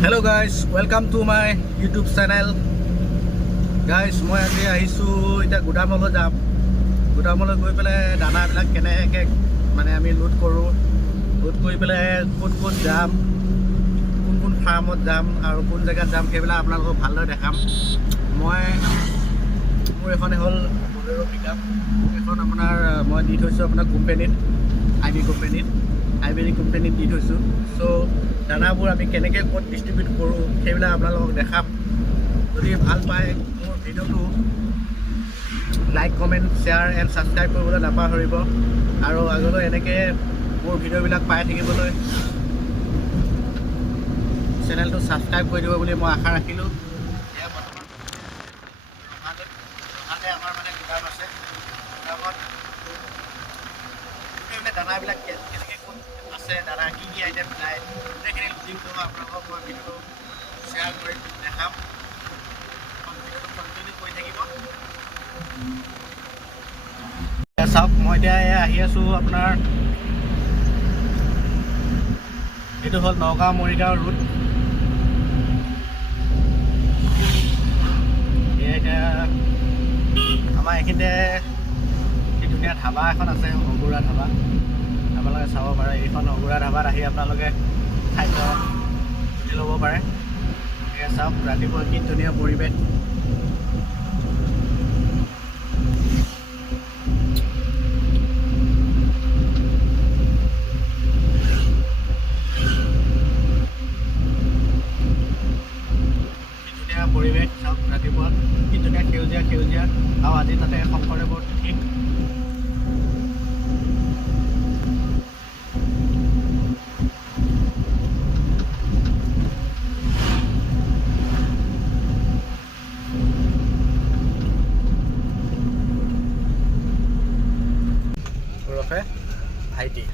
Hello guys, welcome to my YouTube channel. Guys, মই আজি আহিছো এটা গুদামলৈ যাম। গুদামলৈ গৈ পেলাই দানাবিলাক কেনেকৈ মানে আমি লোড কৰোঁ, লোড কৰি পেলাই কোন কোন যাম, কোন কোন ফাৰ্মত যাম আৰু কোন জেগাত যাম সেইবিলাক আপোনালোকক ভালদৰে দেখাম। মোৰ এখন হ'ল বলেৰো পিকআপ। এখন আপোনাৰ মই দি থৈছোঁ আপোনাৰ কোম্পানীত, আইবিডি কোম্পানীত দি থৈছোঁ। চ' দানাবোৰ আমি কেনেকৈ ক'ত ডিষ্ট্ৰিবিউট কৰোঁ সেইবিলাক আপোনালোকক দেখাম। যদি ভাল পায় মোৰ ভিডিঅ'টো like, comment, share and subscribe কৰিবলৈ নাপাহৰিব। আৰু আগলৈ এনেকৈ মোৰ ভিডিঅ'বিলাক পাই থাকিবলৈ চেনেলটো ছাবস্ক্ৰাইব কৰি দিব বুলি মই আশা ৰাখিলোঁ। এয়া বৰ্তমান ৰহাতে আমাৰ মানে গুদাম আছে। গুদামত গোটেইবিলাক দানাবিলাক কেনেকৈ ক'ত আছে, দানা কি কি আইটেম যায়, গোটেইখিনি লোডিং কৰোঁ। আপোনালোকক মই ভিডিঅ'টো শ্বেয়াৰ কৰি দেখাম। ভিডিঅ'টো কণ্টিনিউ কৰি থাকিব। চাওক, মই এতিয়া আহি আছোঁ আপোনাৰ, এইটো হ'ল নগাঁও মৰিগাঁও ৰুট। এতিয়া আমাৰ এইখিনিতে কি ধুনীয়া ধাবা এখন আছে, অগুৰা ধাবা। আপোনালোকে চাব পাৰে, এইখন অগুৰা ধাবাত আহি আপোনালোকে খাদ্য জুতি ল'ব পাৰে। এয়া চাওক, ৰাতিপুৱা কি ধুনীয়া পৰিৱেশ। পৰিৱেশ চাওক, ৰাতিপুৱা কি ধুনীয়া সেউজীয়া আৰু আজি তাতে শংকৰদেৱৰ তিথি। ওৰফে ভাইটি।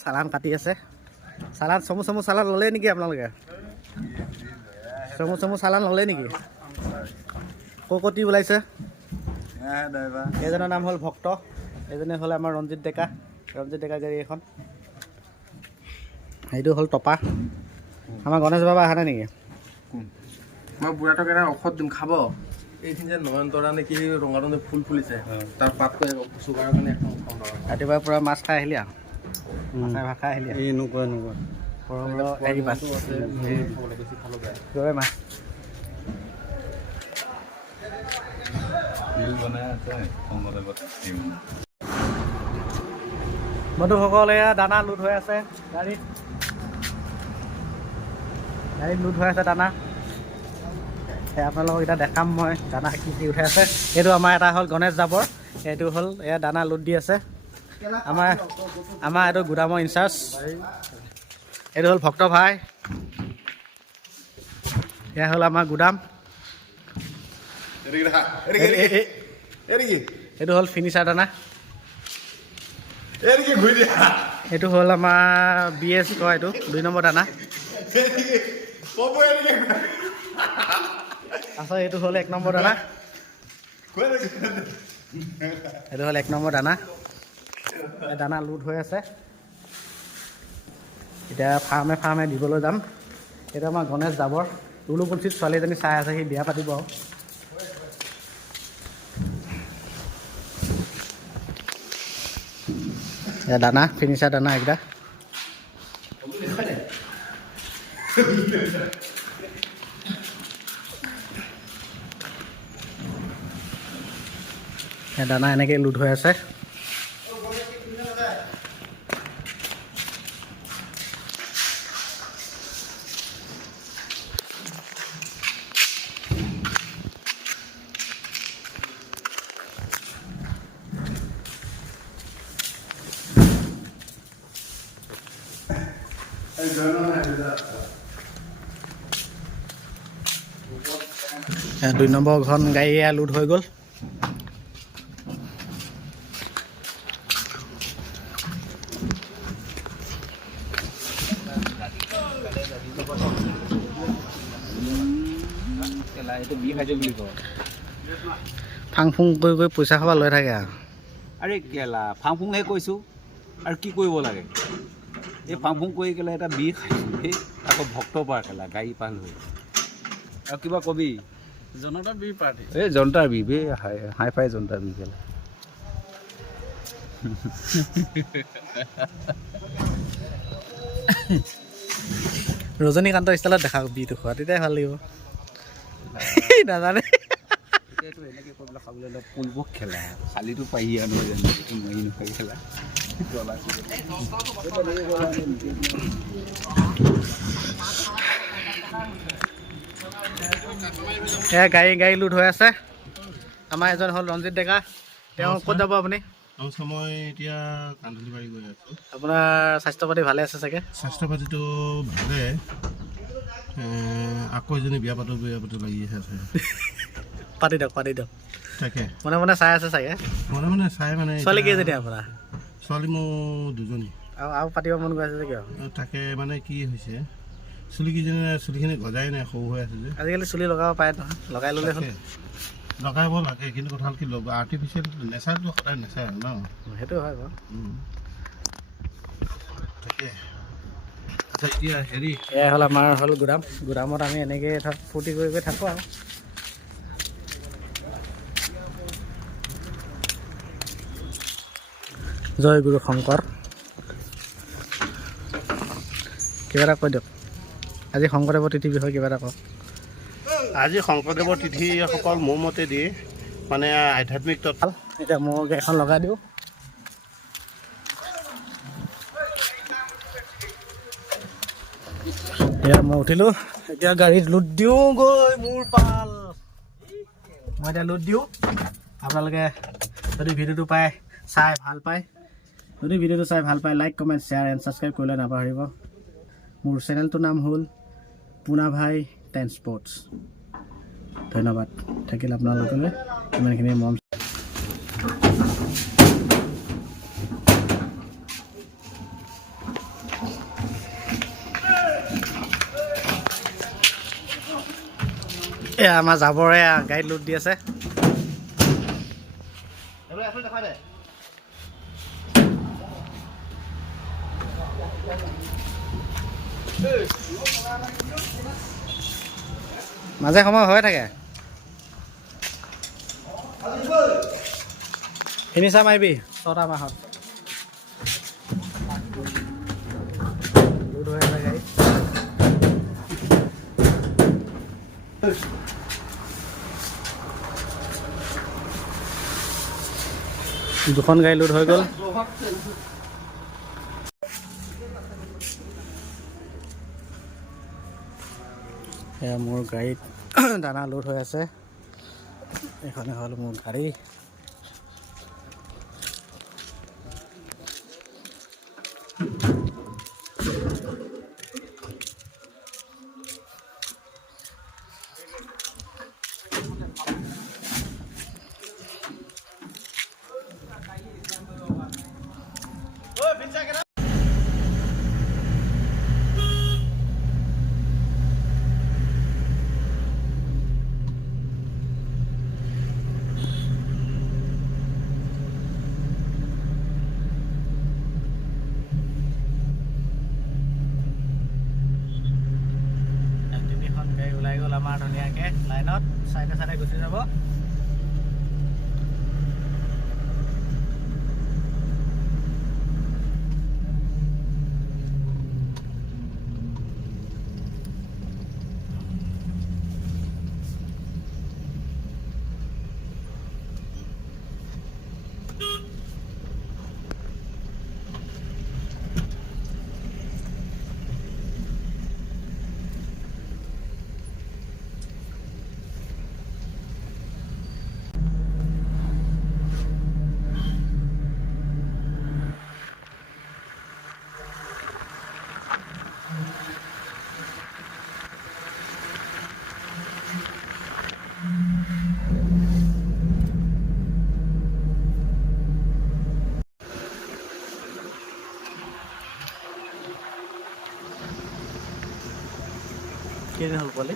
চালান কাটি আছে। চালান চমু চালান ল'লে নেকি আপোনালোকে? চমু চালান ল'লে নেকি? ক'তি ওলাইছে? এইজনৰ নাম হ'ল ভক্ত, এইজনে হ'ল আমাৰ ৰঞ্জিত ডেকা গাড়ী এখন। এইটো হ'ল টপা। আমাৰ গণেশ বাবা অহা নাই নেকি? মই বুঢ়াটোক এটা ঔষধ দিম, খাব। এইখিনি যে নয়নতৰা নেকি ৰঙা ফুল ফুলিছে, তাৰ পাতটো চুগাৰৰ কাৰণে একদম কম। ৰাতিপুৱাৰ পৰা মাছ খাই আহিলি আৰু ভাত খাই আহিলি। এনেকুৱা হেৰি মাছ, গৰৈ মাছ। বন্ধুসকল, এয়া দানা লোড হৈ আছে গাড়ীত লোড হৈ আছে দানা। আপোনালোকক এতিয়া দেখাম মই দানা কি কি উঠাই আছে। এইটো আমাৰ এটা হ'ল গণেশ জাবৰ, এইটো হ'ল এয়া দানা লোড দি আছে আমাৰ এইটো গুদামৰ ইনচাৰ্জ। এইটো হ'ল ভক্ত ভাই, এয়া হ'ল আমাৰ গুদাম। এইটো হ'ল ফিনিচাৰ দানা। এইটো হ'ল আমাৰ BS কয়, এইটো 2 নম্বৰ দানা। আচ্ছা, এইটো হ'ল 1 নম্বৰ দানা। এইটো হ'ল 1 নম্বৰ দানা। দানা লোড হৈ আছে। এতিয়া ফাৰ্মে দিবলৈ যাম। এইটো আমাৰ গণেশ জাবৰ। তুলুকুলচিত ছোৱালীজনী চাই আছে, সি বিয়া পাতিব। দানা ফিনিচাৰ দানা এইকেইটা। দানা এনেকৈ লোড হৈ আছে। দুই নম্বৰ ঘন গাড়ী লোড হৈ গ'ল। কেলা এইটো বি খাইছে বুলি কয় ফাং ফুং কৰি কৰি পইচা খাব লৈ থাকে আৰু আৰে কেলা ফাং ফুংহে কৈছোঁ আৰু কি কৰিব লাগে এই ফাং ফুং কৰি কেলা এটা বি খাইছোঁ এই আকৌ ভক্ত পাৰ কেলা গাড়ী পাল হৈ আৰু কিবা কবি জনতা বি পাৰ্টি এই জনতাৰ বি বে হাই ফাই জনতাৰ বি কেলা ৰজনীকান্ত ষ্টাইলত দেখা বিটো খোৱা তেতিয়াই ভাল লাগিব নাজানে এইটো এনেকৈ কৰি পেলাই খাবলৈ অলপ পুলবক খেলা খালিটো পাহি আনো যেন মাৰি নোখাই খেলা এয়া গাড়ী লুট হৈ আছে আমাৰ এজন হ'ল ৰঞ্জিত ডেকা তেওঁ ক'ত যাব আপুনি মই এতিয়া কান্ধুলিবাৰী গৈ আছোঁ আপোনাৰ স্বাস্থ্য পাতি ভালে আছে চাগে স্বাস্থ্য পাতিটো ভালে আকৌ এজনী বিয়া পাতো লাগি আছে পাতি দিয়ক তাকে মনে চাই আছে চাগে মনে চাই মানে ছোৱালী কেইজনী আপোনাৰ ছোৱালী মোৰ দুজনী আৰু পাতিব মন গৈ আছে যে কিয় তাকে মানে কি হৈছে চুলিখিনি গজাই নাই সৰু হৈ আছে যে আজিকালি চুলি লগাব পাৰে নহয় লগাই ল'লে হ'ল লগাব লাগে কিন্তু কথা হ'ল কি আৰ্টিফিচিয়েল নেচাৰটো সদায় নেচাৰ ন সেইটো হয় বাৰু তাকে আচ্ছা এতিয়া হেৰি এয়া হ'ল আমাৰ হ'ল গুদামত আমি এনেকৈ ফূৰ্তি কৰি থাকোঁ আৰু জয় গুৰু শংকৰ কিবা এটা কৈ দিয়ক আজি শংকৰদেৱৰ তিথিৰ বিষয়ে কিবা এটা কওক আজি শংকৰদেৱৰ তিথিসকল মোৰ মতে দিয়ে মানে আধ্যাত্মিক তত্ত্ব এতিয়া মোক এখন লগাই দিওঁ এতিয়া মই উঠিলোঁ এতিয়া গাড়ীত লোড দিওঁগৈ মোৰ পাল মই এতিয়া লোড দিওঁ আপোনালোকে যদি ভিডিঅ'টো চাই ভাল পায় like comment share and subscribe কৰিবলৈ নাপাহৰিব মোৰ চেনেলটোৰ নাম হ'ল পুনা ভাই ট্ৰেন্সপৰ্টছ ধন্যবাদ থাকিল আপোনালোকলৈ ইমানখিনি মৰম এয়া আমাৰ যাবৰে গাড়ীত লোড দি আছে মাজে সময় হৈ থাকে ফিনিচাৰ মাৰিবি 6টা মাহত লোড হৈ আছে গাড়ী দুখন গাড়ী লোড হৈ গ'ল এয়া মোৰ গাড়ীত দানা লোড হৈ আছে এইখনে হ'ল মোৰ গাড়ী আমাৰ ধুনীয়াকৈ লাইনত চাইডে গুচি যাব কেইদিন হ'ল পোৱালি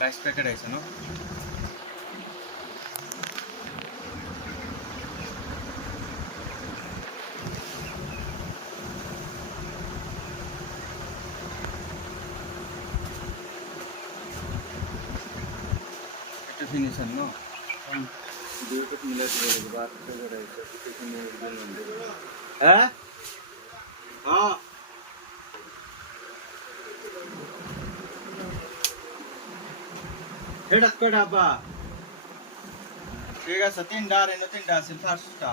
রাইস প্যাকেট আছে ন একটা ফিনিশন ন দুটো মিলে দিলে বাদ করে রাইস কিছু নিয়ে দিলাম হ্যাঁ হ্যাঁ এটা কয়টা বা ঠিক আছে তিনটা আর এনে তিনটা আছে ফার্স্টটা